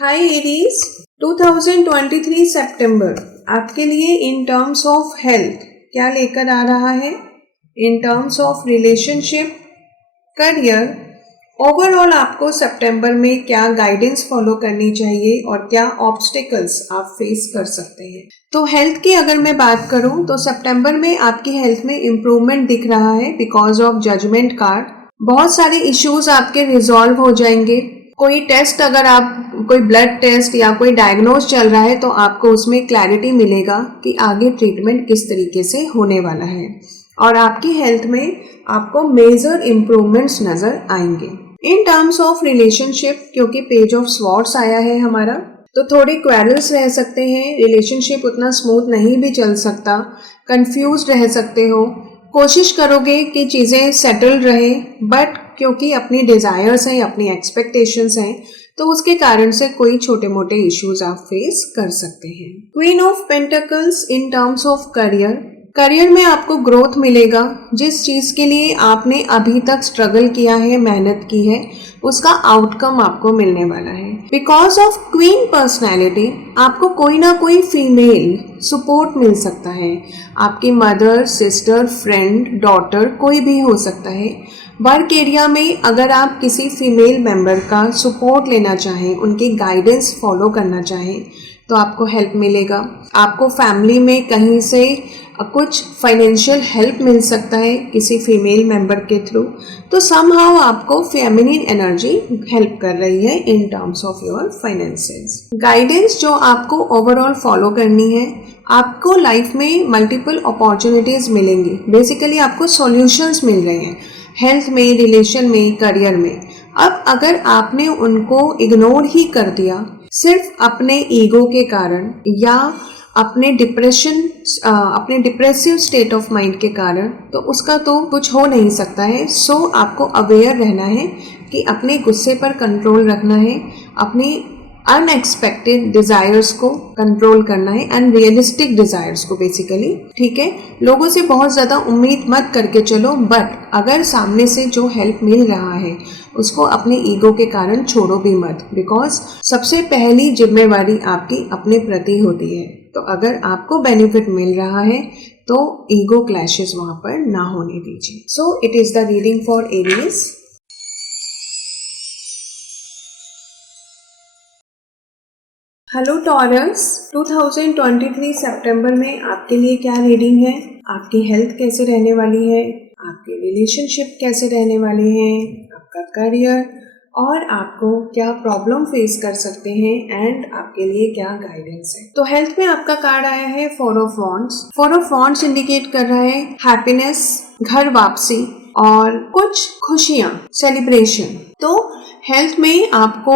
हाय Aries, 2023 सितंबर आपके लिए in terms of health क्या लेकर आ रहा है। In terms of relationship, career, overall आपको सितंबर में क्या गाइडेंस फॉलो करनी चाहिए और क्या ऑब्स्टिकल्स आप फेस कर सकते हैं। तो हेल्थ की अगर मैं बात करूं तो सितंबर में आपकी हेल्थ में इम्प्रूवमेंट दिख रहा है बिकॉज ऑफ जजमेंट कार्ड। बहुत सारे इश्यूज आपके रिजॉल्व हो जाएंगे। कोई टेस्ट, अगर आप कोई ब्लड टेस्ट या कोई डायग्नोज चल रहा है तो आपको उसमें क्लैरिटी मिलेगा कि आगे ट्रीटमेंट किस तरीके से होने वाला है और आपकी हेल्थ में आपको मेजर इम्प्रूवमेंट्स नजर आएंगे। इन टर्म्स ऑफ रिलेशनशिप, क्योंकि पेज ऑफ स्वॉर्ड्स आया है हमारा, तो थोड़े क्वेरल्स रह सकते हैं। रिलेशनशिप उतना स्मूथ नहीं भी चल सकता, कंफ्यूज रह सकते हो। कोशिश करोगे कि चीज़ें सेटल रहे, बट क्योंकि अपनी डिज़ायर्स हैं, अपनी एक्सपेक्टेशंस हैं, तो उसके कारण से कोई छोटे मोटे इश्यूज आप फेस कर सकते हैं। Queen of pentacles in terms of career, career में आपको ग्रोथ मिलेगा। जिस चीज़ के लिए आपने अभी तक स्ट्रगल किया है, मेहनत की है, उसका आउटकम आपको मिलने वाला है। बिकॉज ऑफ क्वीन पर्सनैलिटी आपको कोई ना कोई फीमेल सपोर्ट मिल सकता है। आपकी मदर, सिस्टर, फ्रेंड, डॉटर, कोई भी हो सकता है। वर्क एरिया में अगर आप किसी फीमेल मेंबर का सपोर्ट लेना चाहें, उनकी गाइडेंस फॉलो करना चाहें, तो आपको हेल्प मिलेगा। आपको फैमिली में कहीं से कुछ फाइनेंशियल हेल्प मिल सकता है किसी फीमेल मेंबर के थ्रू। तो समहाउ आपको फेमिनिन एनर्जी हेल्प कर रही है in terms of your finances. Guidance जो आपको ओवरऑल फॉलो करनी है, आपको लाइफ में मल्टीपल अपॉर्चुनिटीज मिलेंगी। बेसिकली आपको सॉल्यूशंस मिल रहे हैं हेल्थ में, रिलेशन में, करियर में। अब अगर आपने उनको इग्नोर ही कर दिया सिर्फ अपने ईगो के कारण या अपने डिप्रेसिव स्टेट ऑफ माइंड के कारण, तो उसका तो कुछ हो नहीं सकता है। सो आपको अवेयर रहना है कि अपने गुस्से पर कंट्रोल रखना है, अपनी अनएक्सपेक्टेड डिजायर्स को कंट्रोल करना है, अनरियलिस्टिक डिजायर्स को बेसिकली। ठीक है, लोगों से बहुत ज्यादा उम्मीद मत करके चलो, बट अगर सामने से जो हेल्प मिल रहा है उसको अपने ईगो के कारण छोड़ो भी मत, बिकॉज सबसे पहली जिम्मेवारी आपकी अपने प्रति होती है। तो अगर आपको बेनिफिट मिल रहा है तो ईगो क्लैशेस वहां पर ना होने दीजिए। So it is the reading for Aries. Hello taurus, 2023 सितंबर में आपके लिए क्या रीडिंग है। आपकी हेल्थ कैसे रहने वाली है, आपके रिलेशनशिप कैसे रहने वाले हैं, आपका करियर, और आपको क्या प्रॉब्लम फेस कर सकते हैं एंड आपके लिए क्या गाइडेंस है। तो हेल्थ में आपका कार्ड आया है 4 of wands. 4 of wands indicate कर रहा है हैप्पीनेस, घर वापसी और कुछ खुशियां, सेलिब्रेशन। तो हेल्थ में आपको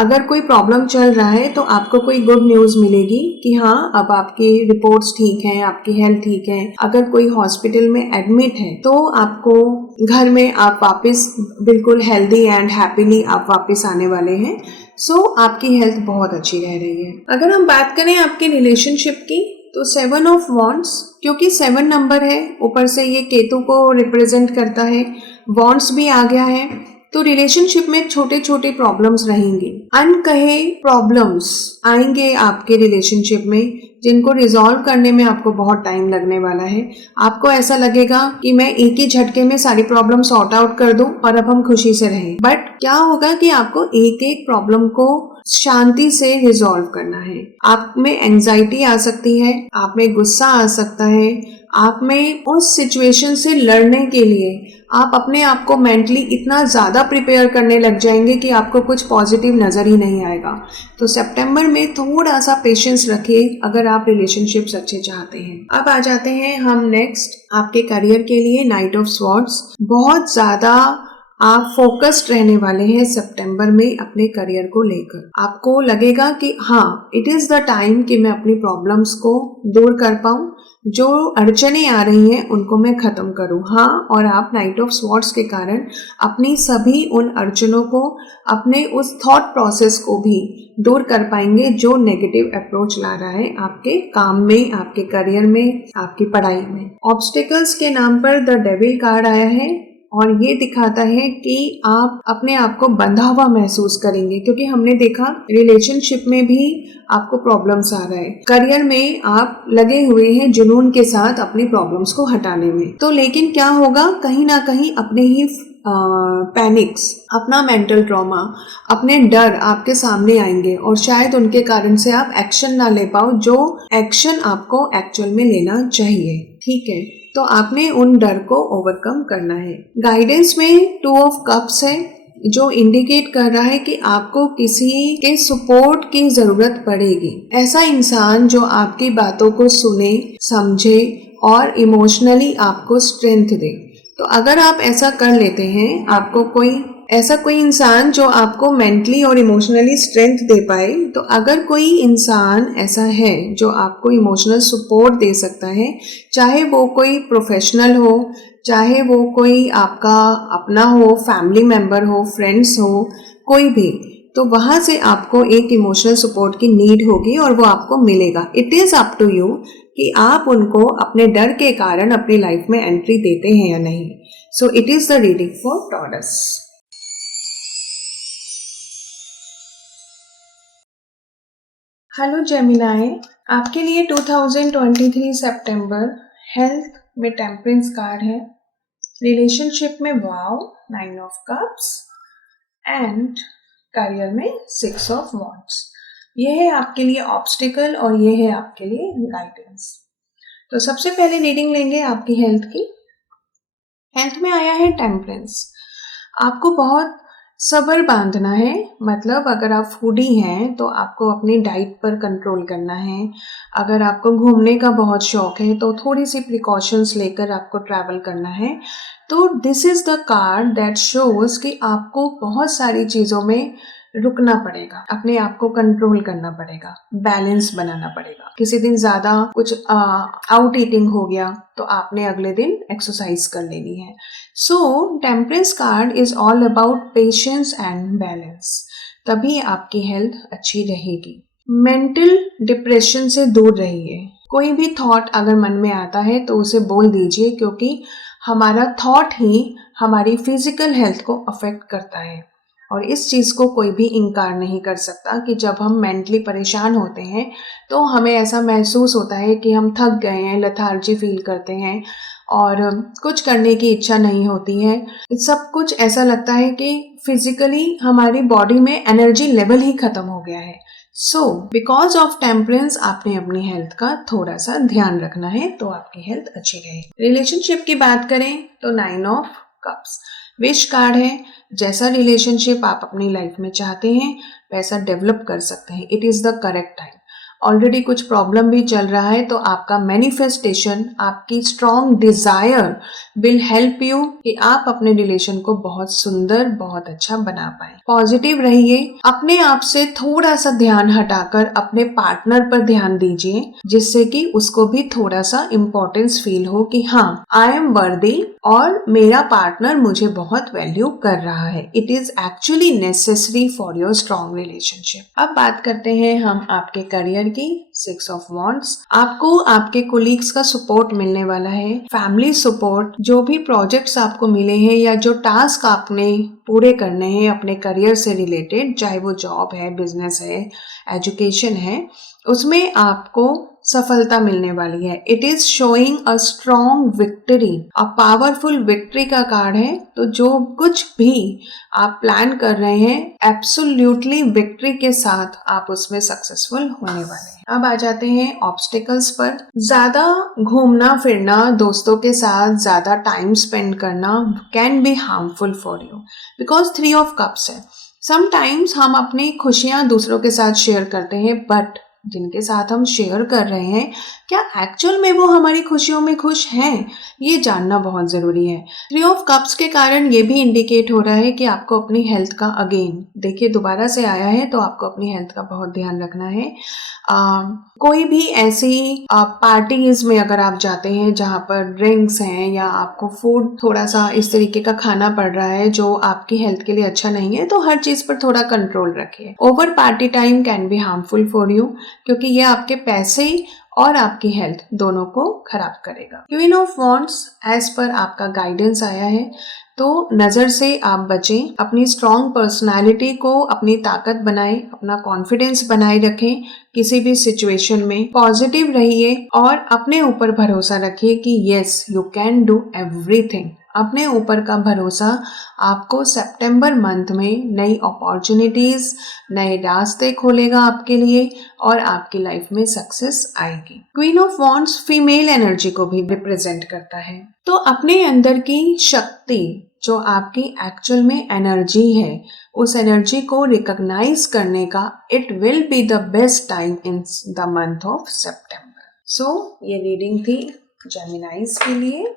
अगर कोई प्रॉब्लम चल रहा है तो आपको कोई गुड न्यूज मिलेगी कि हाँ, अब आपकी रिपोर्ट्स ठीक हैं, आपकी हेल्थ ठीक है। अगर कोई हॉस्पिटल में एडमिट है तो आपको घर में आप वापस बिल्कुल हेल्दी एंड हैप्पीली आप वापस आने वाले हैं। सो आपकी हेल्थ बहुत अच्छी रह रही है। अगर हम बात करें आपके रिलेशनशिप की, तो 7 ऑफ वॉन्ड्स, क्योंकि 7 नंबर है, ऊपर से ये केतु को रिप्रेजेंट करता है, वॉन्ड्स भी आ गया है, तो रिलेशनशिप में छोटे छोटे प्रॉब्लम्स रहेंगे, अनकहे प्रॉब्लम्स आएंगे आपके रिलेशनशिप में, जिनको रिजॉल्व करने में आपको बहुत टाइम लगने वाला है। आपको ऐसा लगेगा कि मैं एक ही झटके में सारी प्रॉब्लम सॉर्ट आउट कर दूं और अब हम खुशी से रहें, बट क्या होगा कि आपको एक एक प्रॉब्लम को शांति से रिजॉल्व करना है। आप में एंजाइटी आ सकती है, आप में गुस्सा आ सकता है, आप में उस सिचुएशन से लड़ने के लिए आप अपने आप को मेंटली इतना ज़्यादा प्रिपेयर करने लग जाएंगे कि आपको कुछ पॉजिटिव नज़र ही नहीं आएगा। तो सितंबर में थोड़ा सा पेशेंस रखिए अगर आप रिलेशनशिप्स अच्छे चाहते हैं। अब आ जाते हैं हम नेक्स्ट आपके करियर के लिए, नाइट ऑफ स्वॉर्ड्स। बहुत ज़्यादा आप फोकस्ड रहने वाले हैं सितंबर में अपने करियर को लेकर। आपको लगेगा कि हाँ, इट इज़ द टाइम कि मैं अपनी प्रॉब्लम्स को दूर कर पाऊँ, जो अड़चने आ रही हैं उनको मैं खत्म करूं। हाँ, और आप नाइट ऑफ स्वॉर्ड्स के कारण अपनी सभी उन अड़चनों को, अपने उस थॉट प्रोसेस को भी दूर कर पाएंगे जो नेगेटिव अप्रोच ला रहा है आपके काम में, आपके करियर में, आपकी पढ़ाई में। ऑब्स्टिकल्स के नाम पर द डेविल कार्ड आया है। और ये दिखाता है कि आप अपने आप को बंधा हुआ महसूस करेंगे, क्योंकि हमने देखा रिलेशनशिप में भी आपको प्रॉब्लम्स आ रहा है, करियर में आप लगे हुए हैं जुनून के साथ अपनी प्रॉब्लम्स को हटाने में। तो लेकिन क्या होगा, कहीं ना कहीं अपने ही पैनिक्स, अपना मेंटल ट्रॉमा, अपने डर आपके सामने आएंगे और शायद उनके कारण से आप एक्शन ना ले पाओ जो एक्शन आपको एक्चुअल में लेना चाहिए। ठीक है, तो आपने उन डर को ओवरकम करना है। गाइडेंस में 2 ऑफ कप्स है जो इंडिकेट कर रहा है कि आपको किसी के सपोर्ट की जरूरत पड़ेगी। ऐसा इंसान जो आपकी बातों को सुने, समझे और इमोशनली आपको स्ट्रेंथ दे। तो अगर आप ऐसा कर लेते हैं, आपको कोई इंसान जो आपको मेंटली और इमोशनली स्ट्रेंथ दे पाए, तो अगर कोई इंसान ऐसा है जो आपको इमोशनल सपोर्ट दे सकता है, चाहे वो कोई प्रोफेशनल हो, चाहे वो कोई आपका अपना हो, फैमिली मेंबर हो, फ्रेंड्स हो, कोई भी, तो वहां से आपको एक इमोशनल सपोर्ट की नीड होगी और वो आपको मिलेगा। It is up to you कि आप उनको अपने डर के कारण अपनी लाइफ में एंट्री देते हैं या नहीं। So it is the reading for taurus. Hello Gemini, आपके लिए 2023 सितंबर हेल्थ में टेम्परेंस कार्ड है, रिलेशनशिप में वाव 9 ऑफ कप्स एंड करियर में 6 ऑफ वॉन्ड्स। ये है आपके लिए ऑब्स्टिकल और ये है आपके लिए गाइडेंस। तो सबसे पहले रीडिंग लेंगे आपकी हेल्थ की। हेल्थ में आया है टेम्परेंस। आपको बहुत सब्र बांधना है, मतलब अगर आप फूडी हैं तो आपको अपनी डाइट पर कंट्रोल करना है। अगर आपको घूमने का बहुत शौक है तो थोड़ी सी प्रिकॉशंस लेकर आपको ट्रैवल करना है। तो this is the card that shows कि आपको बहुत सारी चीज़ों में रुकना पड़ेगा, अपने आप को कंट्रोल करना पड़ेगा, बैलेंस बनाना पड़ेगा। किसी दिन ज़्यादा कुछ आउट ईटिंग हो गया तो आपने अगले दिन एक्सरसाइज कर लेनी है। So temperance card is all about patience and balance, तभी आपकी हेल्थ अच्छी रहेगी। मेंटल डिप्रेशन से दूर रहिए। कोई भी थॉट अगर मन में आता है तो उसे बोल दीजिए, क्योंकि हमारा थॉट ही हमारी फिजिकल हेल्थ को अफेक्ट करता है और इस चीज़ को कोई भी इनकार नहीं कर सकता कि जब हम मेंटली परेशान होते हैं तो हमें ऐसा महसूस होता है कि हम थक गए हैं, लेथार्जी फील करते हैं और कुछ करने की इच्छा नहीं होती है। सब कुछ ऐसा लगता है कि फिजिकली हमारी बॉडी में एनर्जी लेवल ही खत्म हो गया है। सो बिकॉज ऑफ टेम्परेंस आपने अपनी हेल्थ का थोड़ा सा ध्यान रखना है तो आपकी हेल्थ अच्छी रहेगी। रिलेशनशिप की बात करें तो 9 ऑफ कप्स विश कार्ड है। जैसा रिलेशनशिप आप अपनी लाइफ में चाहते हैं वैसा डेवलप कर सकते हैं। It is the correct time. Already कुछ प्रॉब्लम भी चल रहा है तो आपका मैनिफेस्टेशन, आपकी strong Dzire will help you कि आप अपने रिलेशन को बहुत सुंदर, बहुत अच्छा बना पाए। पॉजिटिव रहिए, अपने आप से थोड़ा सा ध्यान हटाकर अपने पार्टनर पर ध्यान दीजिए, जिससे कि उसको भी थोड़ा सा इम्पोर्टेंस फील हो कि हाँ, आई एम वर्दी और मेरा पार्टनर मुझे बहुत वैल्यू कर रहा है। It is actually necessary for your strong relationship. अब बात करते हैं हम आपके करियर की। 6 ऑफ वॉन्ड्स, आपको आपके कोलीग्स का सपोर्ट मिलने वाला है, फैमिली सपोर्ट, जो भी प्रोजेक्ट्स आपको मिले हैं या जो टास्क आपने पूरे करने हैं अपने करियर से रिलेटेड, चाहे वो जॉब है, बिजनेस है, एजुकेशन है, उसमें आपको सफलता मिलने वाली है। It is showing a strong victory, a powerful victory का कार्ड है। तो जो कुछ भी आप प्लान कर रहे हैं एब्सोल्युटली विक्ट्री के साथ आप उसमें सक्सेसफुल होने वाले हैं। अब आ जाते हैं ऑब्स्टिकल्स पर। ज्यादा घूमना फिरना, दोस्तों के साथ ज्यादा टाइम स्पेंड करना can be harmful for you, because 3 of cups है। समटाइम्स हम अपनी खुशियां दूसरों के साथ शेयर करते हैं, बट जिनके साथ हम शेयर कर रहे हैं क्या एक्चुअल में वो हमारी खुशियों में खुश हैं, ये जानना बहुत ज़रूरी है। 3 ऑफ कप्स के कारण ये भी इंडिकेट हो रहा है कि आपको अपनी हेल्थ का, अगेन देखिए दोबारा से आया है, तो आपको अपनी हेल्थ का बहुत ध्यान रखना है। कोई भी ऐसी पार्टीज में अगर आप जाते हैं जहाँ पर ड्रिंक्स हैं या आपको फूड थोड़ा सा इस तरीके का खाना पड़ रहा है जो आपकी हेल्थ के लिए अच्छा नहीं है, तो हर चीज़ पर थोड़ा कंट्रोल रखिए। Over party time can be harmful for you, क्योंकि ये आपके पैसे और आपकी हेल्थ दोनों को खराब करेगा। Queen of wands, as per आपका गाइडेंस आया है, तो नज़र से आप बचें, अपनी स्ट्रॉन्ग पर्सनालिटी को अपनी ताकत बनाएं, अपना कॉन्फिडेंस बनाए रखें, किसी भी सिचुएशन में पॉजिटिव रहिए और अपने ऊपर भरोसा रखिए कि yes you can do everything. अपने ऊपर का भरोसा आपको सितंबर मंथ में नई अपॉर्चुनिटीज, नए रास्ते खोलेगा आपके लिए और आपकी लाइफ में सक्सेस आएगी। Queen of wands female energy को भी रिप्रेजेंट करता है। तो अपने अंदर की शक्ति जो आपकी एक्चुअल में एनर्जी है, उस एनर्जी को रिकॉग्नाइज करने का it will be the best time in the month of September. So ये रीडिंग थी जेमिनाइज के लिए।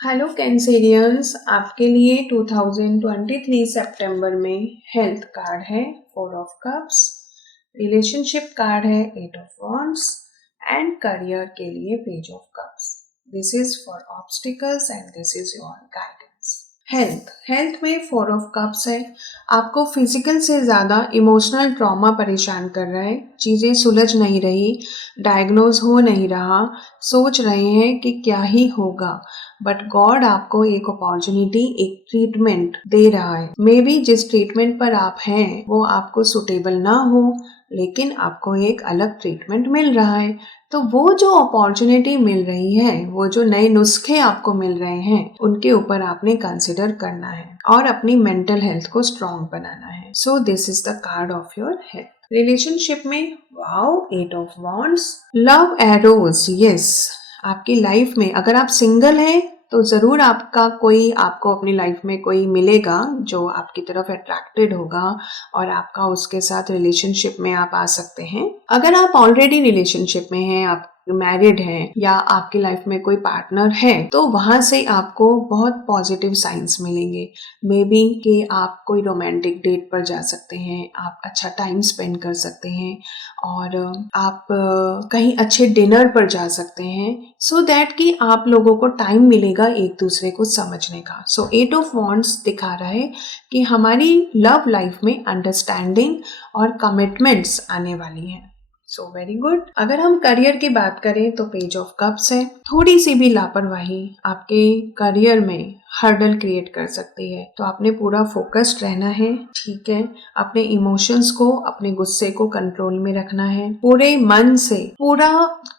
हेलो कैंसेरियंस, आपके लिए 2023 सितंबर में हेल्थ कार्ड है 4 ऑफ कप्स, रिलेशनशिप कार्ड है 8 ऑफ वॉन्ड्स एंड करियर के लिए page of cups. This is for obstacles and this is your guidance. Health में 4 ऑफ कप्स है। आपको फिजिकल से ज़्यादा इमोशनल ट्रॉमा परेशान कर रहा है, चीज़ें सुलझ नहीं रही, डायग्नोज हो नहीं रहा, सोच रहे हैं कि क्या ही होगा, बट गॉड आपको एक अपॉर्चुनिटी, एक ट्रीटमेंट दे रहा है। मे बी जिस ट्रीटमेंट पर आप हैं वो आपको सुटेबल ना हो, लेकिन आपको एक अलग ट्रीटमेंट मिल रहा है। तो वो जो अपॉर्चुनिटी मिल रही है, वो जो नए नुस्खे आपको मिल रहे हैं, उनके ऊपर आपने कंसिडर करना है और अपनी मेंटल हेल्थ को स्ट्रॉन्ग बनाना है। So this is the card of your health. Relationship में wow, 8 of wands, love arrows. Yes, आपकी लाइफ में अगर आप सिंगल हैं तो ज़रूर आपको अपनी लाइफ में कोई मिलेगा जो आपकी तरफ अट्रैक्टेड होगा और आपका उसके साथ रिलेशनशिप में आप आ सकते हैं। अगर आप ऑलरेडी रिलेशनशिप में हैं, आप मैरिड हैं या आपकी लाइफ में कोई पार्टनर है, तो वहां से आपको बहुत पॉजिटिव साइंस मिलेंगे। मे बी कि आप कोई रोमांटिक डेट पर जा सकते हैं, आप अच्छा टाइम स्पेंड कर सकते हैं और आप कहीं अच्छे डिनर पर जा सकते हैं, सो दैट कि आप लोगों को टाइम मिलेगा एक दूसरे को समझने का। सो 8 ऑफ वॉन्ड्स दिखा रहा है कि हमारी लव लाइफ में अंडरस्टैंडिंग और कमिटमेंट्स आने वाली हैं। So very good. अगर हम करियर की बात करें तो पेज ऑफ कप्स है। थोड़ी सी भी लापरवाही आपके करियर में हर्डल क्रिएट कर सकती है, तो आपने पूरा फोकस्ड रहना है, ठीक है। अपने इमोशंस को, अपने गुस्से को कंट्रोल में रखना है, पूरे मन से पूरा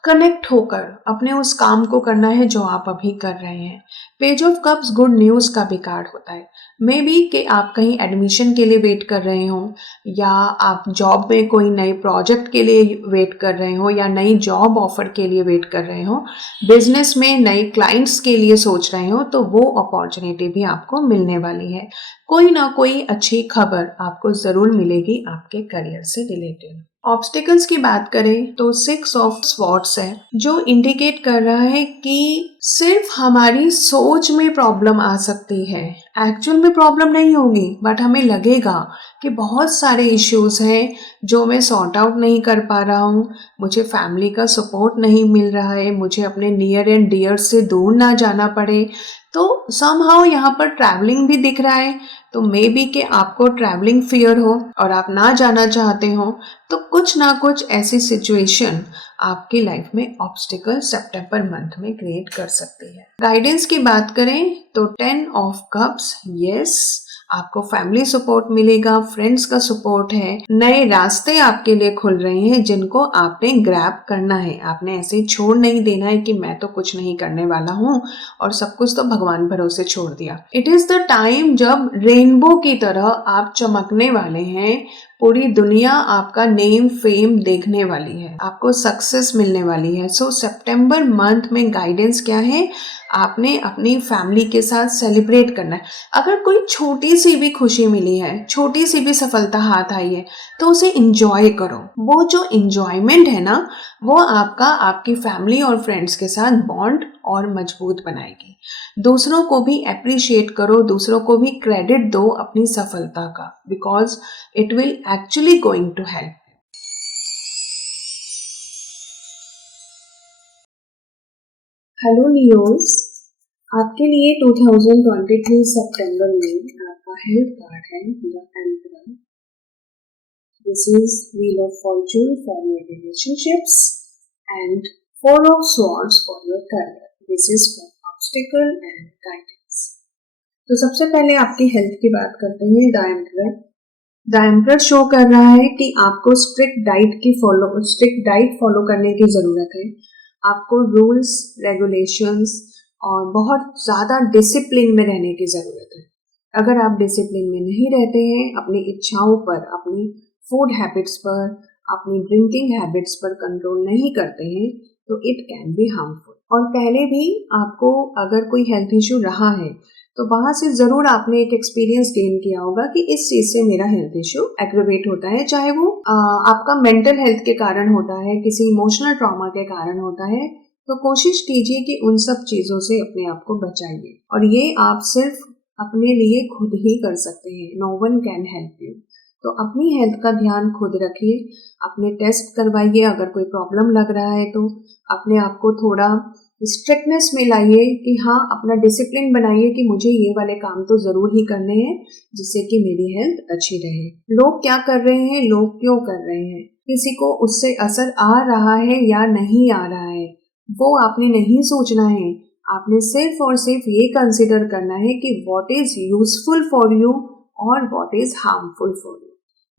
कनेक्ट होकर अपने उस काम को करना है जो आप अभी कर रहे हैं। Page of cups good news का भी कार्ड होता है। मे बी कि आप कहीं एडमिशन के लिए वेट कर रहे हो, या आप जॉब में कोई नए प्रोजेक्ट के लिए वेट कर रहे हो, या नई जॉब ऑफर के लिए वेट कर रहे हो, बिजनेस में नए क्लाइंट्स के लिए सोच रहे हो, तो वो अपॉर्चुनिटी भी आपको मिलने वाली है। कोई ना कोई अच्छी खबर आपको जरूर मिलेगी आपके करियर से रिलेटेड। ऑब्स्टिकल्स की बात करें तो 6 ऑफ स्वॉर्ड्स है, जो इंडिकेट कर रहा है कि सिर्फ हमारी सोच में प्रॉब्लम आ सकती है, एक्चुअल में प्रॉब्लम नहीं होगी, बट हमें लगेगा कि बहुत सारे इश्यूज हैं जो मैं सॉर्ट आउट नहीं कर पा रहा हूँ, मुझे फैमिली का सपोर्ट नहीं मिल रहा है, मुझे अपने नियर एंड डियर से दूर ना जाना पड़े। तो समहाउ यहाँ पर ट्रैवलिंग भी दिख रहा है, तो मे बी कि आपको ट्रैवलिंग फियर हो और आप ना जाना चाहते हो, तो कुछ ना कुछ ऐसी सिचुएशन आपकी लाइफ में ऑब्स्टिकल सितंबर मंथ में क्रिएट कर सकती है। गाइडेंस की बात करें तो 10 ऑफ कप्स, यस, आपको फैमिली सपोर्ट मिलेगा, फ्रेंड्स का सपोर्ट है, नए रास्ते आपके लिए खुल रहे हैं जिनको आपने ग्रैब करना है। आपने ऐसे ही छोड़ नहीं देना है कि मैं तो कुछ नहीं करने वाला हूँ और सब कुछ तो भगवान भरोसे छोड़ दिया। इट इज द टाइम जब रेनबो की तरह आप चमकने वाले हैं, पूरी दुनिया आपका नेम फेम देखने वाली है, आपको सक्सेस मिलने वाली है। सो सितंबर मंथ में गाइडेंस क्या है, आपने अपनी फैमिली के साथ सेलिब्रेट करना है। अगर कोई छोटी सी भी खुशी मिली है, छोटी सी भी सफलता हाथ आई है, तो उसे इंजॉय करो। वो जो इंजॉयमेंट है ना, वो आपका आपकी फैमिली और फ्रेंड्स के साथ बॉन्ड और मजबूत बनाएगी। दूसरों को भी अप्रिशिएट करो, दूसरों को भी क्रेडिट दो अपनी सफलता का, because it will actually going to help. Hello Leos, आपके लिए 2023 सितंबर में आपका हेल्थ कार्ड है the Emperor. This is wheel of fortune for your relationships and 4 of Swords for your career. This is for obstacle and guidance. तो सबसे पहले आपकी हेल्थ की बात करते हैं. द एम्परर शो कर रहा है कि आपको स्ट्रिक्ट डाइट फॉलो करने की जरूरत है. आपको रूल्स, रेगुलेशंस और बहुत ज्यादा डिसिप्लिन में रहने की जरूरत है. अगर आप डिसिप्लिन में नहीं रहते हैं, अपनी इच्छाओं पर, अपनी फूड हैबिट्स पर, अपनी ड्रिंकिंग हैबिट्स पर कंट्रोल नहीं करते हैं, तो इट कैन बी हार्मफुल. और पहले भी आपको अगर कोई हेल्थ इश्यू रहा है तो वहां से जरूर आपने एक एक्सपीरियंस गेन किया होगा कि इस चीज से मेरा हेल्थ इश्यू एग्रीवेट होता है, चाहे वो आपका मेंटल हेल्थ के कारण होता है, किसी इमोशनल ट्रॉमा के कारण होता है. तो कोशिश कीजिए कि उन सब चीजों से अपने आप को बचाइए. और ये आप सिर्फ अपने लिए खुद ही कर सकते हैं. No one can help you. तो अपनी हेल्थ का ध्यान खुद रखिए. अपने टेस्ट करवाइए. अगर कोई प्रॉब्लम लग रहा है तो अपने आप को थोड़ा स्ट्रिक्टनेस में लाइए कि हाँ, अपना डिसिप्लिन बनाइए कि मुझे ये वाले काम तो जरूर ही करने हैं जिससे कि मेरी हेल्थ अच्छी रहे. लोग क्या कर रहे हैं, लोग क्यों कर रहे हैं, किसी को उससे असर आ रहा है या नहीं आ रहा है, वो आपने नहीं सोचना है. आपने सिर्फ और सिर्फ ये कंसिडर करना है कि what is useful for you और what is harmful for you.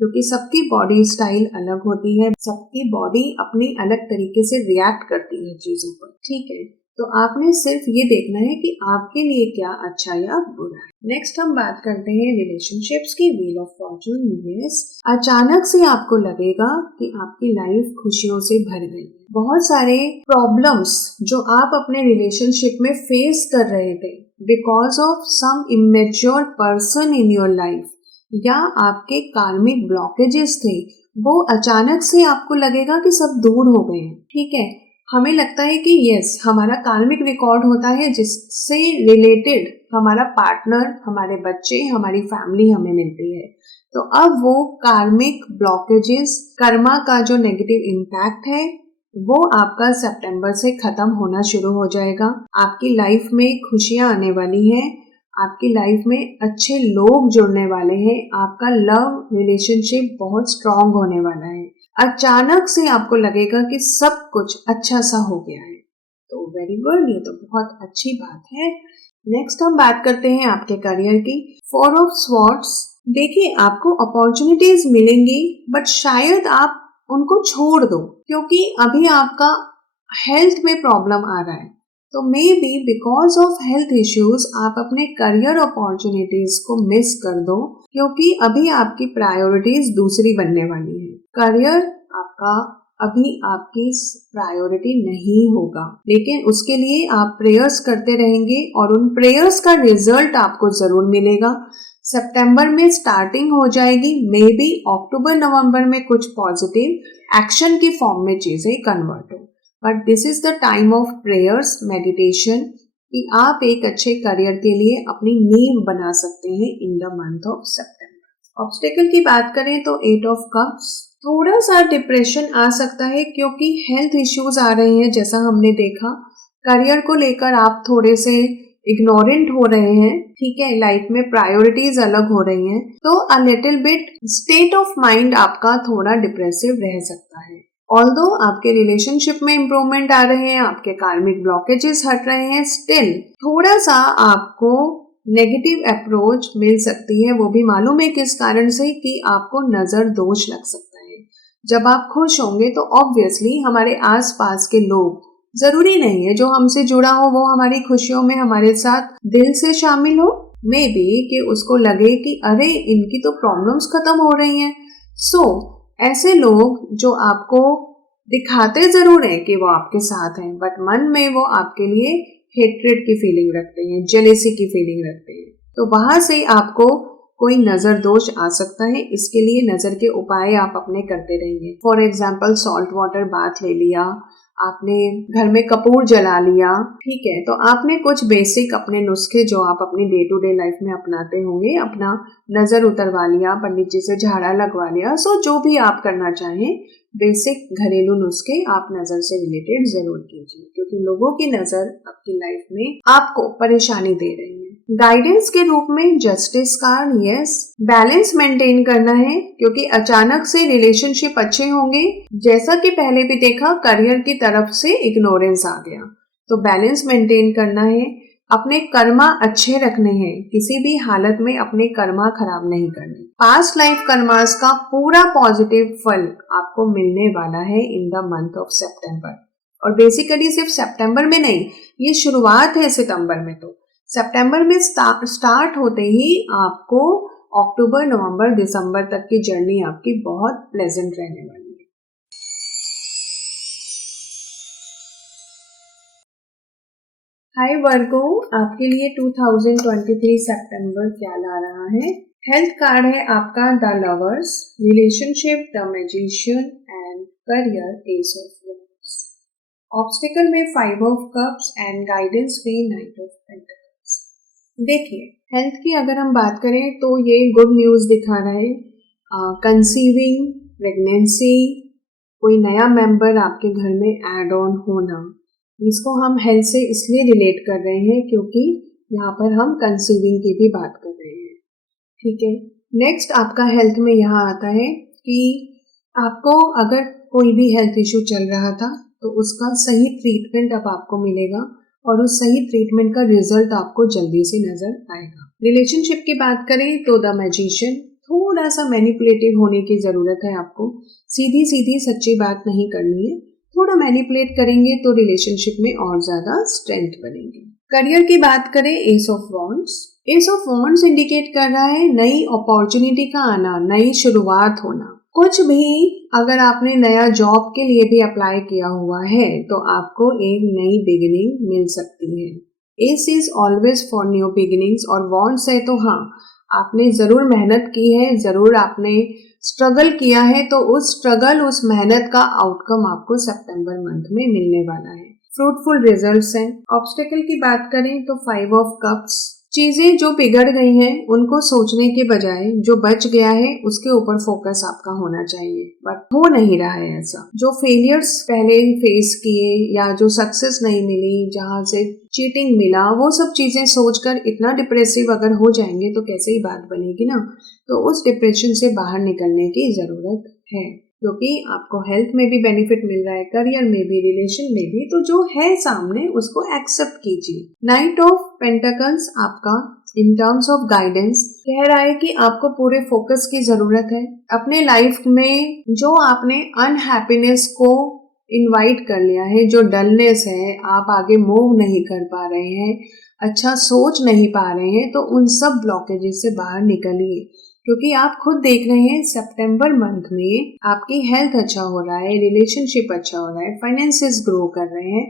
क्योंकि सबकी बॉडी स्टाइल अलग होती है, सबकी बॉडी अपनी अलग तरीके से रिएक्ट करती है चीजों पर. ठीक है, तो आपने सिर्फ ये देखना है कि आपके लिए क्या अच्छा या बुरा है. नेक्स्ट हम बात करते हैं रिलेशनशिप्स की. Wheel of Fortune. यस, अचानक से आपको लगेगा कि आपकी लाइफ खुशियों से भर गई. बहुत सारे प्रॉब्लम्स जो आप अपने रिलेशनशिप में फेस कर रहे थे because of some immature person in your life या आपके कार्मिक ब्लॉकेजेस थे, वो अचानक से आपको लगेगा कि सब दूर हो गए हैं. ठीक है, हमें लगता है कि यस, हमारा कार्मिक रिकॉर्ड होता है जिससे रिलेटेड हमारा पार्टनर, हमारे बच्चे, हमारी फैमिली हमें मिलती है. तो अब वो कार्मिक ब्लॉकेजेस, कर्मा का जो नेगेटिव इम्पैक्ट है, वो आपका सितंबर से खत्म होना शुरू हो जाएगा. आपकी लाइफ में खुशियां आने वाली हैं. आपकी लाइफ में अच्छे लोग जुड़ने वाले हैं. आपका लव रिलेशनशिप बहुत स्ट्रांग होने वाला है. अचानक से आपको लगेगा कि सब कुछ अच्छा सा हो गया है. तो वेरी गुड, ये तो बहुत अच्छी बात है. नेक्स्ट हम बात करते हैं आपके करियर की. 4 ऑफ स्वॉर्ड्स. देखिए, आपको अपॉर्चुनिटीज मिलेंगी बट शायद आप उनको छोड़ दो क्योंकि अभी आपका हेल्थ में प्रॉब्लम आ रहा है. तो may be because of health issues आप अपने करियर अपॉर्चुनिटीज को मिस कर दो क्योंकि अभी आपकी प्रायोरिटीज दूसरी बनने वाली है. करियर आपका अभी आपकी प्रायोरिटी नहीं होगा, लेकिन उसके लिए आप प्रेयर्स करते रहेंगे और उन प्रेयर्स का रिजल्ट आपको जरूर मिलेगा. सितंबर में स्टार्टिंग हो जाएगी. मे बी अक्टूबर नवंबर में कुछ पॉजिटिव एक्शन की फॉर्म में चीजें कन्वर्ट हो. But this is the time of prayers, meditation, कि आप एक अच्छे करियर के लिए अपनी नींव बना सकते हैं इन the month of September. Obstacle की बात करें तो 8 ऑफ कप्स. थोड़ा सा डिप्रेशन आ सकता है क्योंकि हेल्थ इश्यूज आ रहे हैं. जैसा हमने देखा, करियर को लेकर आप थोड़े से इग्नोरेंट हो रहे हैं. ठीक है, लाइफ में प्रायोरिटीज अलग हो रही हैं, तो a little bit state of mind आपका थोड़ा डिप्रेसिव रह सकता है. ऑल्दो आपके रिलेशनशिप में इम्प्रूवमेंट आ रहे हैं, आपके कार्मिक ब्लॉकेजेस हट रहे हैं, स्टिल थोड़ा सा आपको नेगेटिव अप्रोच मिल सकती है. वो भी मालूम है किस कारण से, कि आपको नजर दोष लग सकता है. जब आप खुश होंगे तो ऑब्वियसली हमारे आसपास के लोग, जरूरी नहीं है जो हमसे जुड़ा हो वो हमारी खुशियों में हमारे साथ दिल से शामिल हो. मे बी कि उसको लगे कि अरे, इनकी तो प्रॉब्लम्स खत्म हो रही हैं. सो ऐसे लोग जो आपको दिखाते जरूर हैं कि वो आपके साथ हैं, बट मन में वो आपके लिए हेट्रेड की फीलिंग रखते हैं, जेलेसी की फीलिंग रखते हैं. तो वहां से आपको कोई नजर दोष आ सकता है. इसके लिए नजर के उपाय आप अपने करते रहिए. For example, salt water bath ले लिया, आपने घर में कपूर जला लिया. ठीक है, तो आपने कुछ बेसिक अपने नुस्खे जो आप अपनी डे टू डे लाइफ में अपनाते होंगे, अपना नजर उतरवा लिया, पंडित जी से झाड़ा लगवा लिया. सो जो भी आप करना चाहें, बेसिक घरेलू नुस्खे आप नजर से रिलेटेड जरूर कीजिए क्योंकि लोगों की नजर आपकी लाइफ में आपको परेशानी दे रही है. गाइडेंस के रूप में justice card, yes. Balance maintain करना है क्योंकि अचानक से रिलेशनशिप अच्छे होंगे, जैसा कि पहले भी देखा करियर की तरफ से इग्नोरेंस आ गया, तो बैलेंस मेंटेन करना है। अपने कर्मा अच्छे रखने हैं, किसी भी हालत में अपने कर्मा खराब नहीं करने। पास्ट लाइफ कर्मास का पूरा पॉजिटिव फल आपको मिलने वाला है इन द मंथ ऑफ सितंबर। और बेसिकली सिर्फ सितंबर में नहीं, ये शुरुआत है सितंबर में, तो सितंबर में स्टार्ट होते ही आपको अक्टूबर, नवंबर, दिसंबर तक की जर्नी आपकी बहुत प्लेजेंट रहने वाली है। हाय वर्गो, आपके लिए 2023 सितंबर क्या ला रहा है? हेल्थ कार्ड है आपका the lovers, relationship the magician and career S of wands. Obstacle में 5 ऑफ कप्स एंड गाइडेंस में 9 ऑफ पेंटिकल्स। देखिए, हेल्थ की अगर हम बात करें तो ये गुड न्यूज दिखा रहा है। कंसीविंग, प्रेगनेंसी, कोई नया मेंबर आपके घर में ऐड ऑन होना, इसको हम हेल्थ से इसलिए रिलेट कर रहे हैं क्योंकि यहाँ पर हम कंसीविंग की भी बात कर रहे हैं। ठीक है, नेक्स्ट आपका हेल्थ में यहाँ आता है कि आपको अगर कोई भी हेल्थ इशू चल रहा था तो उसका सही ट्रीटमेंट अब आपको मिलेगा और उस सही ट्रीटमेंट का रिजल्ट आपको जल्दी से नजर आएगा। रिलेशनशिप की बात करें तो द मैजिशियन, थोड़ा सा मैनिपुलेटिव होने की जरूरत है आपको, सीधी सीधी सच्ची बात नहीं करनी है, थोड़ा मैनिपुलेट करेंगे तो रिलेशनशिप में और ज्यादा स्ट्रेंथ बनेगी। करियर की बात करें, S of wands. S of wands indicate कर रहा है नई अपॉर्चुनिटी का आना, नई शुरुआत होना। कुछ भी अगर आपने नया जॉब के लिए भी अप्लाई किया हुआ है तो आपको एक नई बिगिनिंग मिल सकती है। S is always for new beginnings और वॉन्ड्स है तो हाँ, आपने जरूर मेहनत की है, जरूर आपने स्ट्रगल किया है, तो उस स्ट्रगल, उस मेहनत का आउटकम आपको सितंबर मंथ में मिलने वाला है। फ्रूटफुल रिजल्ट्स हैं। ऑब्स्टेकल की बात करें तो 5 ऑफ कप्स, चीजें जो बिगड़ गई हैं उनको सोचने के बजाय जो बच गया है उसके ऊपर फोकस आपका होना चाहिए, बट हो नहीं रहा है ऐसा। जो फेलियर्स पहले फेस किए या जो सक्सेस नहीं मिली, जहाँ से चीटिंग मिला, वो सब चीजें सोचकर इतना डिप्रेसिव अगर हो जाएंगे तो कैसे ही बात बनेगी ना। तो उस डिप्रेशन से बाहर निकलने की जरूरत है क्योंकि आपको हेल्थ में भी बेनिफिट मिल रहा है, करियर में भी, रिलेशन में भी, तो जो है सामने उसको एक्सेप्ट कीजिए। 9 ऑफ पेंटिकल्स आपका इन टर्म्स ऑफ गाइडेंस कह रहा है कि आपको पूरे फोकस की जरूरत है अपने लाइफ में। जो आपने अनहैप्पीनेस को इनवाइट कर लिया है, जो डलनेस है, आप आगे मूव नहीं कर पा रहे हैं, अच्छा सोच नहीं पा रहे हैं, तो उन सब ब्लॉकेजेस से बाहर निकलिए क्योंकि आप खुद देख रहे हैं सितंबर मंथ में आपकी हेल्थ अच्छा हो रहा है, रिलेशनशिप अच्छा हो रहा है, फाइनेंसेस ग्रो कर रहे हैं,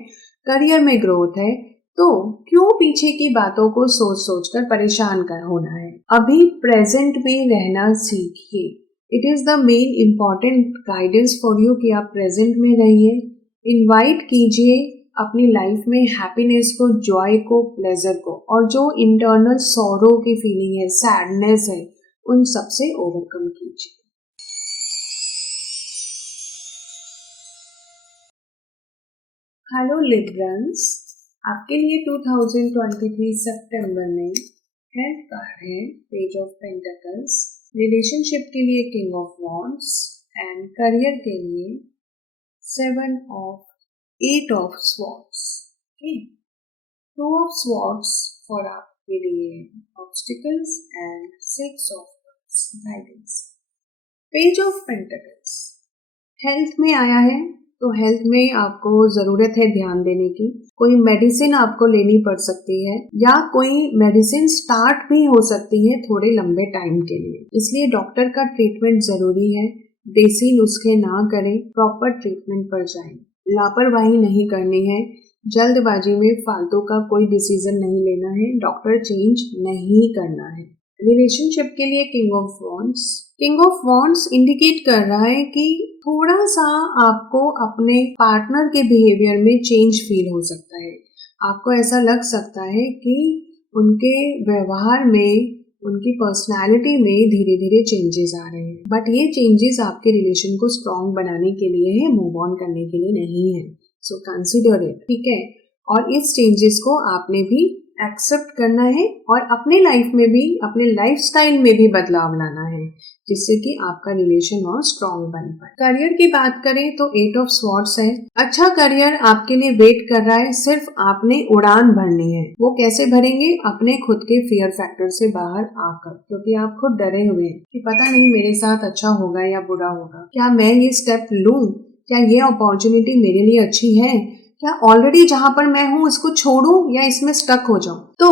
करियर में ग्रोथ है, तो क्यों पीछे की बातों को सोच सोच कर परेशान कर होना है। अभी प्रेजेंट में रहना सीखिए। It is the main important guidance for you कि आप प्रेजेंट में रहिए। इनवाइट कीजिए अपनी लाइफ में हैप्पीनेस को, जॉय को, प्लेजर को, और जो इंटरनल सॉरो की फीलिंग है, सैडनेस है, उन सबसे ओवरकम कीजिए। हेलो लिब्रंस, आपके लिए 2023 सितंबर में हेल्थ कार्ड है पेज ऑफ पेंटिकल्स, रिलेशनशिप के लिए king of wands and career के लिए 8 of swords. 2 of swords for आपके लिए obstacles and 6 of guidance. Page of pentacles health में आया है तो हेल्थ में आपको जरूरत है ध्यान देने की। कोई मेडिसिन आपको लेनी पड़ सकती है या कोई मेडिसिन स्टार्ट भी हो सकती है थोड़े लंबे टाइम के लिए, इसलिए डॉक्टर का ट्रीटमेंट जरूरी है। देसी नुस्खे ना करें, प्रॉपर ट्रीटमेंट पर जाएं। लापरवाही नहीं करनी है, जल्दबाजी में फालतू का कोई डिसीजन नहीं लेना है, डॉक्टर चेंज नहीं करना है। रिलेशनशिप के लिए king of wands. King of wands indicate कर रहा है कि थोड़ा सा आपको अपने पार्टनर के बिहेवियर में चेंज फील हो सकता है। आपको ऐसा लग सकता है कि उनके व्यवहार में, उनकी पर्सनालिटी में धीरे धीरे चेंजेस आ रहे हैं, बट ये चेंजेस आपके रिलेशन को स्ट्रॉन्ग बनाने के लिए है, मूव ऑन करने के लिए नहीं है। सो कंसिडर इट, ठीक है। और इस चेंजेस को आपने भी एक्सेप्ट करना है और अपने लाइफ में भी, अपने लाइफस्टाइल में भी बदलाव लाना है, जिससे कि आपका रिलेशन और स्ट्रॉन्ग बन पाए। करियर की बात करें तो 8 ऑफ स्वॉर्ड्स है। अच्छा करियर आपके लिए वेट कर रहा है, सिर्फ आपने उड़ान भरनी है। वो कैसे भरेंगे? अपने खुद के फियर फैक्टर से बाहर आकर, क्योंकि आप खुद डरे हुए हैं कि पता नहीं मेरे साथ अच्छा होगा या बुरा होगा, क्या मैं ये स्टेप लूं, क्या ये अपॉर्चुनिटी मेरे लिए अच्छी है, क्या ऑलरेडी जहां पर मैं हूं उसको छोड़ूं या इसमें स्टक हो जाऊं। तो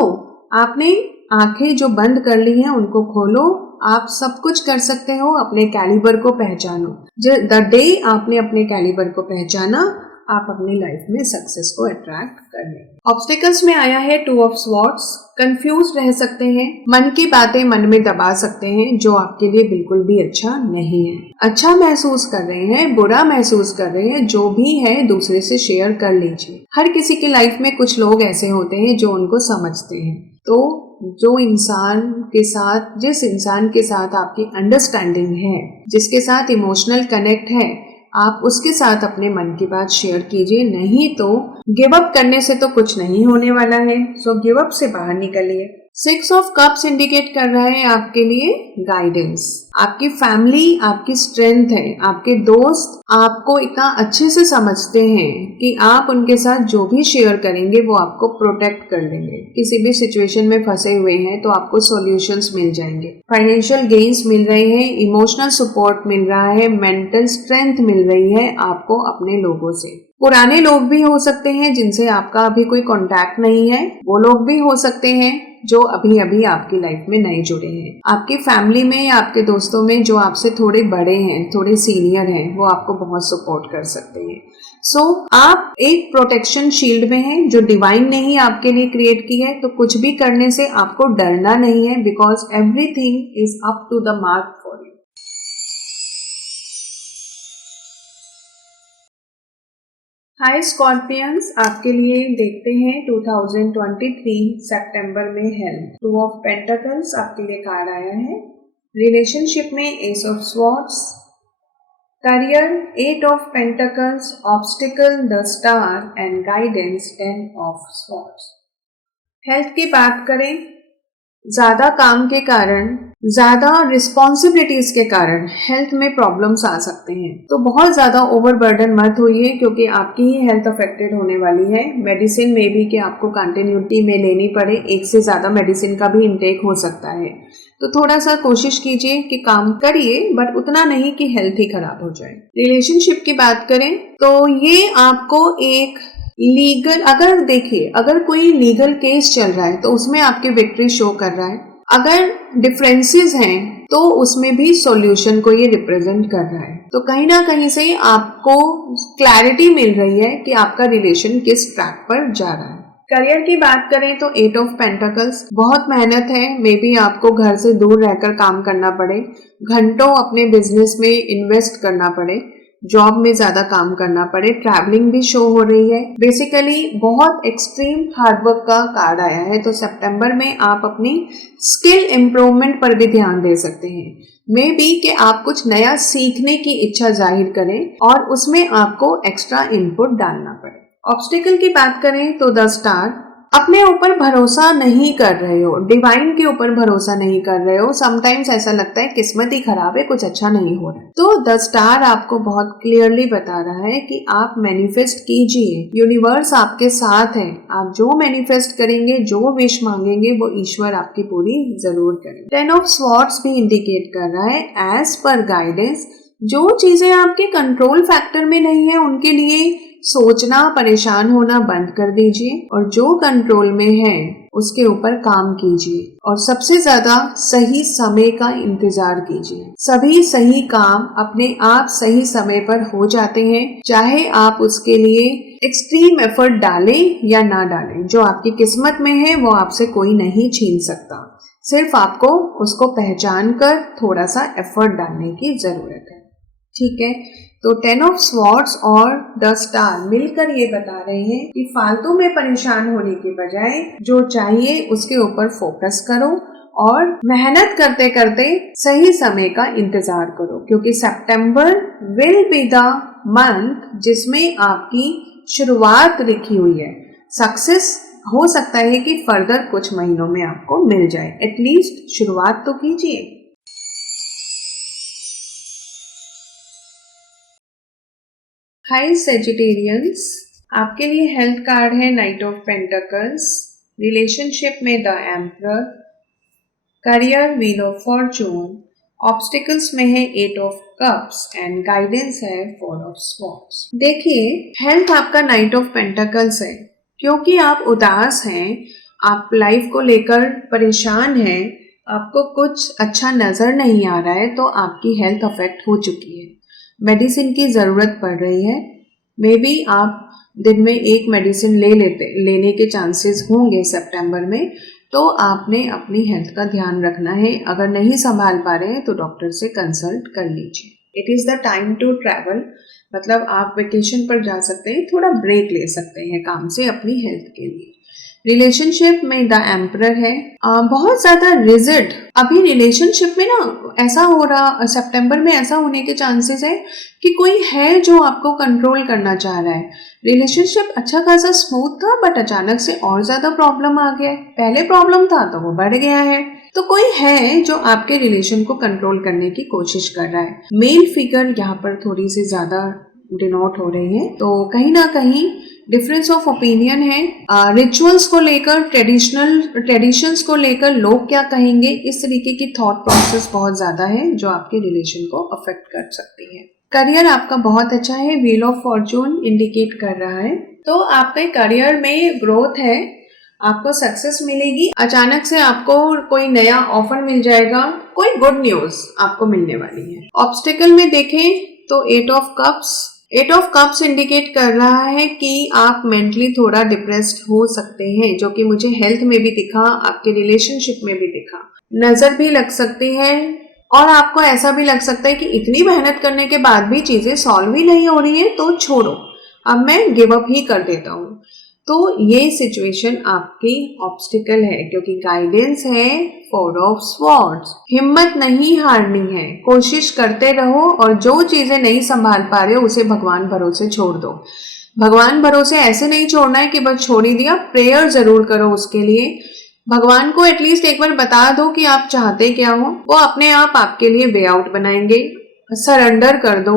आपने आंखें जो बंद कर ली हैं उनको खोलो, आप सब कुछ कर सकते हो। अपने कैलिबर को पहचानो। द डे आपने अपने कैलिबर को पहचाना, आप अपनी लाइफ में सक्सेस को अट्रैक्ट कर लेंगे। ऑब्स्टिकल्स में आया है 2 ऑफ स्वॉर्ड्स। कंफ्यूज रह सकते हैं, मन की बातें मन में दबा सकते हैं, जो आपके लिए बिल्कुल भी अच्छा नहीं है। अच्छा महसूस कर रहे हैं, बुरा महसूस कर रहे हैं, जो भी है दूसरे से शेयर कर लीजिए। हर किसी की लाइफ में कुछ लोग ऐसे होते हैं जो उनको समझते हैं। तो जो इंसान के साथ, जिस इंसान के साथ आपकी अंडरस्टैंडिंग है, जिसके साथ इमोशनल कनेक्ट है, आप उसके साथ अपने मन की बात शेयर कीजिए। नहीं तो गिव अप करने से तो कुछ नहीं होने वाला है। सो गिव अप से बाहर निकलिए। 6 ऑफ कप्स इंडिकेट कर रहा है आपके लिए गाइडेंस। आपकी फैमिली आपकी स्ट्रेंथ है। आपके दोस्त आपको इतना अच्छे से समझते हैं कि आप उनके साथ जो भी शेयर करेंगे वो आपको प्रोटेक्ट कर लेंगे। किसी भी सिचुएशन में फंसे हुए हैं तो आपको सॉल्यूशंस मिल जाएंगे। फाइनेंशियल गेन्स मिल रहे हैं, इमोशनल सपोर्ट मिल रहा है, मेंटल स्ट्रेंथ मिल रही है आपको अपने लोगों से। पुराने लोग भी हो सकते हैं जिनसे आपका अभी कोई कांटेक्ट नहीं है, वो लोग भी हो सकते हैं जो अभी अभी आपकी लाइफ में नए जुड़े हैं। आपकी फैमिली में या आपके दोस्तों में जो आपसे थोड़े बड़े हैं, थोड़े सीनियर हैं, वो आपको बहुत सपोर्ट कर सकते हैं। सो आप एक प्रोटेक्शन शील्ड में हैं जो डिवाइन ने ही आपके लिए क्रिएट की है। तो कुछ भी करने से आपको डरना नहीं है, because everything is up to the mark for you. Hi Scorpions, आपके लिए देखते हैं 2023 सितंबर में हेल्थ। 2 ऑफ पेंटिकल्स आपके लिए कार्ड आया है। रिलेशनशिप में S of swords, career 8 of pentacles, obstacle the star and guidance 10 of swords. Health की बात करें, ज्यादा काम के कारण, ज्यादा रिस्पॉन्सिबिलिटीज के कारण हेल्थ में प्रॉब्लम्स आ सकते हैं। तो बहुत ज्यादा ओवरबर्डन मत होइए, क्योंकि आपकी ही हेल्थ अफेक्टेड होने वाली है। मेडिसिन में भी कि आपको कंटिन्यूटी में लेनी पड़े, एक से ज्यादा मेडिसिन का भी इंटेक हो सकता है। तो थोड़ा सा कोशिश कीजिए कि काम करिए, बट उतना नहीं कि हेल्थ ही खराब हो जाए। रिलेशनशिप की बात करें तो ये आपको एक लीगल, अगर देखिए अगर कोई लीगल केस चल रहा है तो उसमें आपकी विक्ट्री शो कर रहा है। अगर डिफरेंसेस हैं तो उसमें भी सॉल्यूशन को ये रिप्रेजेंट कर रहा है। तो कहीं ना कहीं से आपको क्लैरिटी मिल रही है कि आपका रिलेशन किस ट्रैक पर जा रहा है। करियर की बात करें तो 8 ऑफ पेंटिकल्स, बहुत मेहनत है। मे बी आपको घर से दूर रहकर काम करना पड़े, घंटों अपने बिजनेस में इन्वेस्ट करना पड़े, जॉब में ज्यादा काम करना पड़े, ट्रैवलिंग भी शो हो रही है। बेसिकली बहुत एक्सट्रीम हार्डवर्क का कार्ड आया है। तो सितंबर में आप अपनी स्किल इम्प्रूवमेंट पर भी ध्यान दे सकते हैं। मे बी कि आप कुछ नया सीखने की इच्छा जाहिर करें और उसमें आपको एक्स्ट्रा इनपुट डालना पड़े। ऑब्स्टिकल की बात करें तो द स्टार, अपने ऊपर भरोसा नहीं कर रहे हो, डिवाइन के ऊपर भरोसा नहीं कर रहे हो। समटाइम्स ऐसा लगता है किस्मत ही खराब है, कुछ अच्छा नहीं हो रहा है। तो द स्टार आपको बहुत क्लियरली बता रहा है कि आप मैनिफेस्ट कीजिए, यूनिवर्स आपके साथ है। आप जो मैनिफेस्ट करेंगे, जो विश मांगेंगे, वो ईश्वर आपकी पूरी जरूर करेंगे। 10 ऑफ स्वॉर्ड्स भी इंडिकेट कर रहा है एज पर गाइडेंस, जो चीजें आपके कंट्रोल फैक्टर में नहीं है उनके लिए सोचना, परेशान होना बंद कर दीजिए, और जो कंट्रोल में है उसके ऊपर काम कीजिए। और सबसे ज्यादा सही समय का इंतजार कीजिए। सभी सही काम अपने आप सही समय पर हो जाते हैं, चाहे आप उसके लिए एक्सट्रीम एफर्ट डालें या ना डालें। जो आपकी किस्मत में है वो आपसे कोई नहीं छीन सकता, सिर्फ आपको उसको पहचान कर थोड़ा सा एफर्ट डालने की जरूरत है। ठीक है, तो 10 ऑफ स्वॉर्ड्स और द स्टार मिलकर ये बता रहे हैं कि फालतू में परेशान होने के बजाय जो चाहिए उसके ऊपर फोकस करो और मेहनत करते करते सही समय का इंतजार करो, क्योंकि सितंबर विल बी द मंथ जिसमें आपकी शुरुआत लिखी हुई है। सक्सेस हो सकता है कि फर्दर कुछ महीनों में आपको मिल जाए, एटलीस्ट शुरुआत तो कीजिए। हाय सेजिटेरियंस, आपके लिए हेल्थ कार्ड है नाइट ऑफ पेंटिकल्स, रिलेशनशिप में the emperor, career wheel of fortune, obstacles में है eight of cups and guidance है फोर ऑफ स्वॉर्ड्स। देखिए, हेल्थ आपका नाइट ऑफ पेंटिकल्स है क्योंकि आप उदास हैं, आप लाइफ को लेकर परेशान हैं, आपको कुछ अच्छा नजर नहीं आ रहा है, तो आपकी हेल्थ अफेक्ट हो चुकी है, मेडिसिन की ज़रूरत पड़ रही है। मे बी आप दिन में एक मेडिसिन लेने के चांसेस होंगे सितंबर में, तो आपने अपनी हेल्थ का ध्यान रखना है। अगर नहीं संभाल पा रहे हैं तो डॉक्टर से कंसल्ट कर लीजिए। It is the time to travel, मतलब आप वेकेशन पर जा सकते हैं, थोड़ा ब्रेक ले सकते हैं काम से अपनी हेल्थ के लिए। रिलेशनशिप में द एम्परर है, बहुत ज़्यादा रिजिड। अभी रिलेशनशिप में ना ऐसा हो रहा, सितंबर में ऐसा होने के चांसेस है कि कोई है जो आपको कंट्रोल करना चाह रहा है। रिलेशनशिप अच्छा खासा स्मूथ था, बट अचानक से और ज़्यादा प्रॉब्लम आ गया है। पहले प्रॉब्लम था तो वो बढ़ गया है, तो कोई है जो आपके रिलेशन को कंट्रोल करने की कोशिश कर रहा है। मेल फिगर यहाँ पर थोड़ी सी ज़्यादा डिनोट हो रही है, तो कहीं ना कहीं डिफरेंस ऑफ ओपिनियन है। रिचुअल्स को लेकर, ट्रेडिशंस को लेकर लोग क्या कहेंगे, इस तरीके की थॉट प्रोसेस बहुत ज्यादा है जो आपके रिलेशन को अफेक्ट कर सकती है। करियर आपका बहुत अच्छा है, व्हील ऑफ फॉर्चून इंडिकेट कर रहा है, तो आपके करियर में ग्रोथ है, आपको सक्सेस मिलेगी। अचानक से आपको कोई नया ऑफर मिल जाएगा, कोई गुड न्यूज आपको मिलने वाली है। ऑब्स्टिकल में देखें तो एट ऑफ कप्स इंडिकेट कर रहा है कि आप मेंटली थोड़ा डिप्रेस्ड हो सकते हैं, जो कि मुझे हेल्थ में भी दिखा, आपके रिलेशनशिप में भी दिखा। नजर भी लग सकती है और आपको ऐसा भी लग सकता है कि इतनी मेहनत करने के बाद भी चीजें सॉल्व ही नहीं हो रही है, तो छोड़ो, अब मैं गिव अप ही कर देता हूँ। तो ये सिचुएशन आपकी ऑब्स्टिकल है, क्योंकि गाइडेंस है फोर ऑफ स्वॉर्ड्स। हिम्मत नहीं हारनी है, कोशिश करते रहो, और जो चीजें नहीं संभाल पा रहे हो उसे भगवान भरोसे छोड़ दो। भगवान भरोसे ऐसे नहीं छोड़ना है कि बस छोड़ ही दिया, प्रेयर जरूर करो उसके लिए। भगवान को एटलीस्ट एक बार बता दो कि आप चाहते क्या हो, वो अपने आप आपके लिए वे आउट बनाएंगे। सरेंडर कर दो,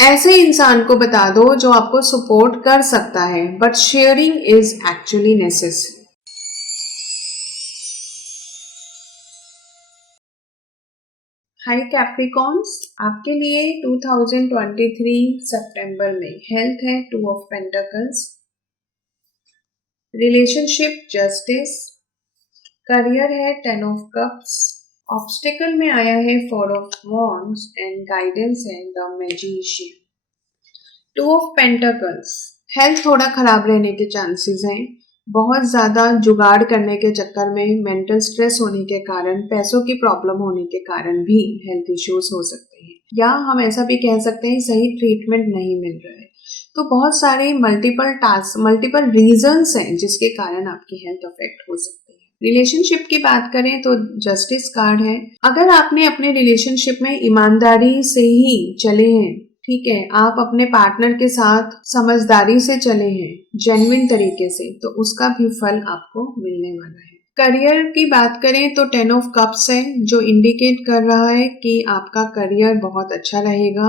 ऐसे इंसान को बता दो जो आपको सपोर्ट कर सकता है, but sharing is actually necessary. Hi Capricorns, आपके लिए 2023 सितंबर में हेल्थ है two of pentacles, relationship justice, career है 10 ऑफ कप्स, ऑब्स्टिकल में आया है 4 ऑफ वॉन्ड्स एंड गाइडेंस है the magician. 2 of pentacles, health थोड़ा खराब रहने के चांसेस हैं। बहुत ज़्यादा जुगाड़ करने के चक्कर में, मेंटल स्ट्रेस होने के कारण, पैसों की प्रॉब्लम होने के कारण भी हेल्थ इश्यूज हो सकते हैं, या हम ऐसा भी कह सकते हैं सही ट्रीटमेंट नहीं मिल रहा है। तो बहुत सारे मल्टीपल रीजंस हैं जिसके कारण आपकी हेल्थ अफेक्ट हो सकती है। रिलेशनशिप की बात करें तो जस्टिस कार्ड है। अगर आपने अपने रिलेशनशिप में ईमानदारी से ही चले हैं, ठीक है, आप अपने पार्टनर के साथ समझदारी से चले हैं, जेन्युइन तरीके से, तो उसका भी फल आपको मिलने वाला है। करियर की बात करें तो 10 ऑफ कप्स है, जो इंडिकेट कर रहा है कि आपका करियर बहुत अच्छा रहेगा,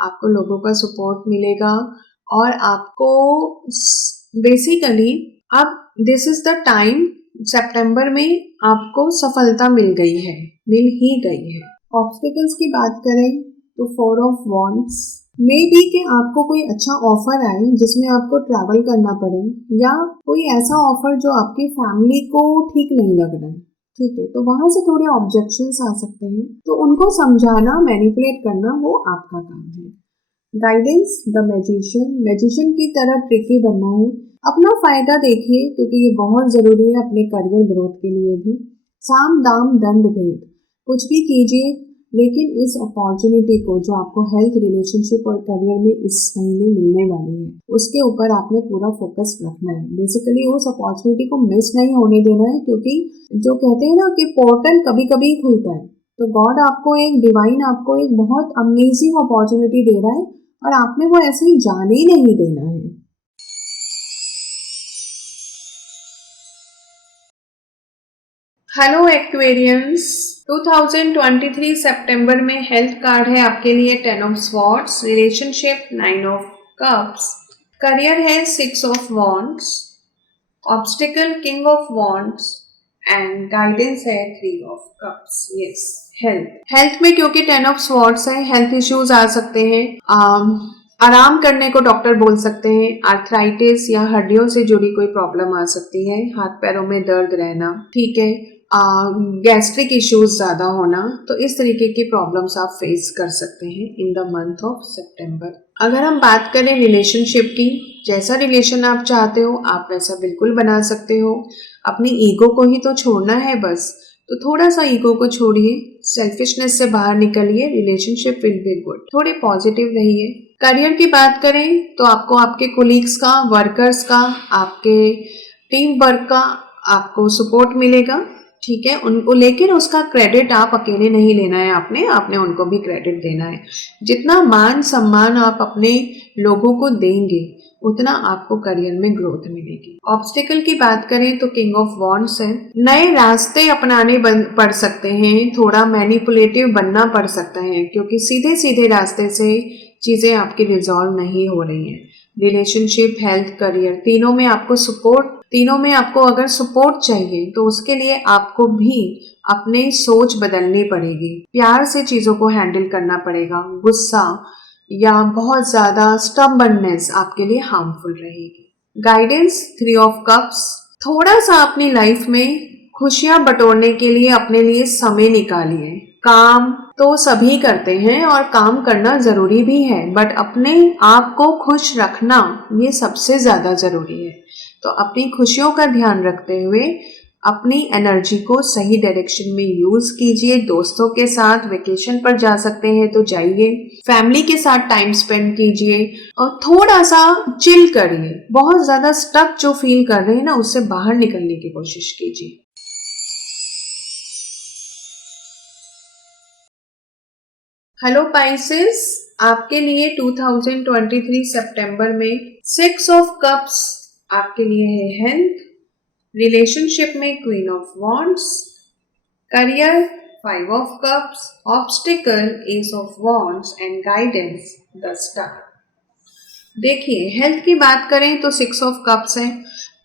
आपको लोगों का सपोर्ट मिलेगा, और आपको बेसिकली अब दिस इज द टाइम, सितंबर में आपको सफलता मिल ही गई है। ऑब्स्टिकल्स की बात करें तो 4 ऑफ वॉन्ड्स, मे बी कि आपको कोई अच्छा ऑफर आए जिसमें आपको ट्रैवल करना पड़े, या कोई ऐसा ऑफर जो आपकी फैमिली को ठीक नहीं लग रहा है, ठीक है, तो वहां से थोड़े ऑब्जेक्शंस आ सकते हैं, तो उनको समझाना, मैनिपुलेट करना, वो आपका काम है। गाइडेंस द मैजिशियन की तरह ट्रिकी बनना है। अपना फायदा देखिए, क्योंकि ये बहुत जरूरी है अपने करियर ग्रोथ के लिए भी। साम दाम दंड भेद, कुछ भी कीजिए, लेकिन इस अपॉर्चुनिटी को जो आपको हेल्थ, रिलेशनशिप और करियर में इस महीने मिलने वाली है, उसके ऊपर आपने पूरा फोकस रखना है। बेसिकली उस अपॉर्चुनिटी को मिस नहीं होने देना है, क्योंकि जो कहते हैं ना कि पोर्टल कभी कभी खुलता है, तो गॉड आपको आपको एक बहुत अमेजिंग अपॉर्चुनिटी दे रहा है, और आपने वो ऐसे ही जाने ही नहीं देना है। हेलो एक्वेरियंस, 2023 सितंबर में हेल्थ कार्ड है आपके लिए 10 of swords, relationship 9 of cups, career है 6 of wands, obstacle king of wands and guidance है 3 ऑफ कप्स। यस, हेल्थ में क्योंकि 10 ऑफ स्वॉर्ड्स है, हेल्थ इश्यूज आ सकते हैं। आराम करने को डॉक्टर बोल सकते हैं। आर्थराइटिस या हड्डियों से जुड़ी कोई प्रॉब्लम आ सकती है, हाथ पैरों में दर्द रहना, ठीक है, गैस्ट्रिक इश्यूज ज्यादा होना, तो इस तरीके की प्रॉब्लम्स आप फेस कर सकते हैं इन द मंथ ऑफ सितंबर। अगर हम बात करें रिलेशनशिप की, जैसा रिलेशन आप चाहते हो आप वैसा बिल्कुल बना सकते हो। अपनी ईगो को ही तो छोड़ना है बस, तो थोड़ा सा ईगो को छोड़िए, सेल्फिशनेस से बाहर निकलिए, रिलेशनशिप विल बी गुड। थोड़े पॉजिटिव रहिए। करियर की बात करें तो आपको आपके कोलीग्स का, वर्कर्स का, आपके टीम वर्क का आपको सपोर्ट मिलेगा, ठीक है। उनको, लेकिन उसका क्रेडिट आप अकेले नहीं लेना है, आपने उनको भी क्रेडिट देना है। जितना मान सम्मान आप अपने लोगों को देंगे उतना आपको करियर में ग्रोथ मिलेगी। ऑब्स्टिकल की बात करें तो किंग ऑफ वॉन्ड्स है। नए रास्ते अपनाने पड़ सकते हैं, थोड़ा मैनिपुलेटिव बनना पड़ सकता है, क्योंकि सीधे सीधे रास्ते से चीजें आपकी रिजॉल्व नहीं हो रही हैं। रिलेशनशिप, हेल्थ, करियर, तीनों में आपको अगर सपोर्ट चाहिए तो उसके लिए आपको भी अपने सोच बदलनी पड़ेगी। प्यार से चीजों को हैंडल करना पड़ेगा। गुस्सा या बहुत ज्यादा स्टबर्ननेस आपके लिए हार्मफुल रहेगी। Guidance 3 of cups. थोड़ा सा अपनी लाइफ में खुशियां बटोरने के लिए अपने लिए समय निकालिए। काम तो सभी करते हैं और काम करना जरूरी भी है, बट अपने आप को खुश रखना ये सबसे ज्यादा जरूरी है। तो अपनी खुशियों का ध्यान रखते हुए अपनी एनर्जी को सही डायरेक्शन में यूज कीजिए। दोस्तों के साथ वेकेशन पर जा सकते हैं तो जाइए, फैमिली के साथ टाइम स्पेंड कीजिए और थोड़ा सा चिल करिए। बहुत ज्यादा स्टक जो फील कर रहे हैं ना, उससे बाहर निकलने की कोशिश कीजिए। हेलो पाइसेस, आपके लिए 2023 सितंबर में 6 ऑफ कप्स आपके लिए है हेल्थ, रिलेशनशिप में queen of wands, career 5 of cups, obstacle S of wands and guidance the star. देखिए, हेल्थ की बात करें तो 6 ऑफ कप्स है।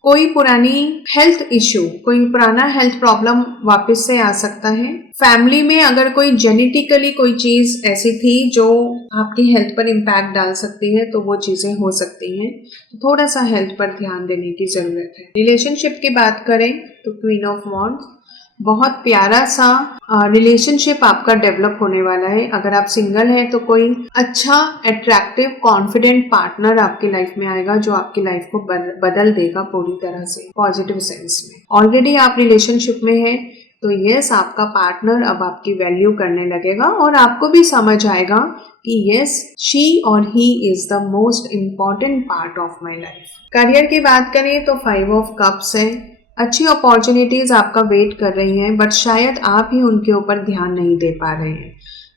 कोई पुरानी हेल्थ इश्यू, कोई पुराना हेल्थ प्रॉब्लम वापस से आ सकता है। फैमिली में अगर कोई जेनेटिकली कोई चीज ऐसी थी जो आपकी हेल्थ पर इम्पैक्ट डाल सकती है तो वो चीजें हो सकती हैं, तो थोड़ा सा हेल्थ पर ध्यान देने की जरूरत है। रिलेशनशिप की बात करें तो क्वीन ऑफ वॉन्ड्स, बहुत प्यारा सा रिलेशनशिप आपका डेवलप होने वाला है। अगर आप सिंगल हैं तो कोई अच्छा, अट्रैक्टिव, कॉन्फिडेंट पार्टनर आपकी लाइफ में आएगा जो आपकी लाइफ को बदल देगा पूरी तरह से, पॉजिटिव सेंस में। ऑलरेडी आप रिलेशनशिप में हैं तो यस, आपका पार्टनर अब आपकी वैल्यू करने लगेगा और आपको भी समझ आएगा कि यस, शी और he is the most important part of my life. Career की बात करें तो 5 ऑफ कप्स है। अच्छी अपॉर्चुनिटीज आपका वेट कर रही हैं, बट शायद आप ही उनके ऊपर ध्यान नहीं दे पा रहे हैं,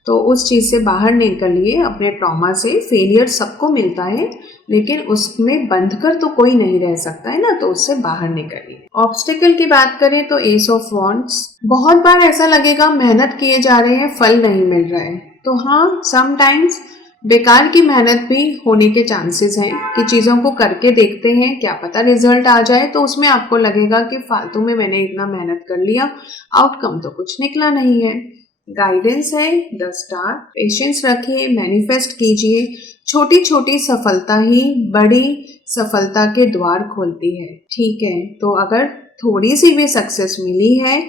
तो उस चीज से बाहर निकलिए। अपने ट्रॉमा से, फेलियर सबको मिलता है लेकिन उसमें बंधकर तो कोई नहीं रह सकता है ना, तो उससे बाहर निकलिए। ऑब्स्टिकल की बात करें तो एस ऑफ वॉन्ड्स। बहुत बार ऐसा लगेगा मेहनत किए जा रहे हैं, फल नहीं मिल रहा है, तो हाँ, समटाइम्स बेकार की मेहनत भी होने के चांसेस हैं कि चीज़ों को करके देखते हैं, क्या पता रिजल्ट आ जाए, तो उसमें आपको लगेगा कि फालतू में मैंने इतना मेहनत कर लिया, आउटकम तो कुछ निकला नहीं है। गाइडेंस है द स्टार। पेशेंस रखिए, मैनिफेस्ट कीजिए। छोटी छोटी सफलता ही बड़ी सफलता के द्वार खोलती है, ठीक है। तो अगर थोड़ी सी भी सक्सेस मिली है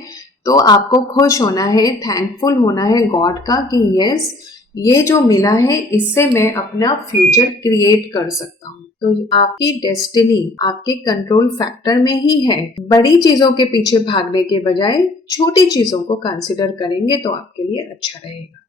तो आपको खुश होना है, थैंकफुल होना है गॉड का कि यस, ये जो मिला है इससे मैं अपना फ्यूचर क्रिएट कर सकता हूँ। तो आपकी डेस्टिनी आपके कंट्रोल फैक्टर में ही है। बड़ी चीजों के पीछे भागने के बजाय छोटी चीजों को कंसिडर करेंगे तो आपके लिए अच्छा रहेगा।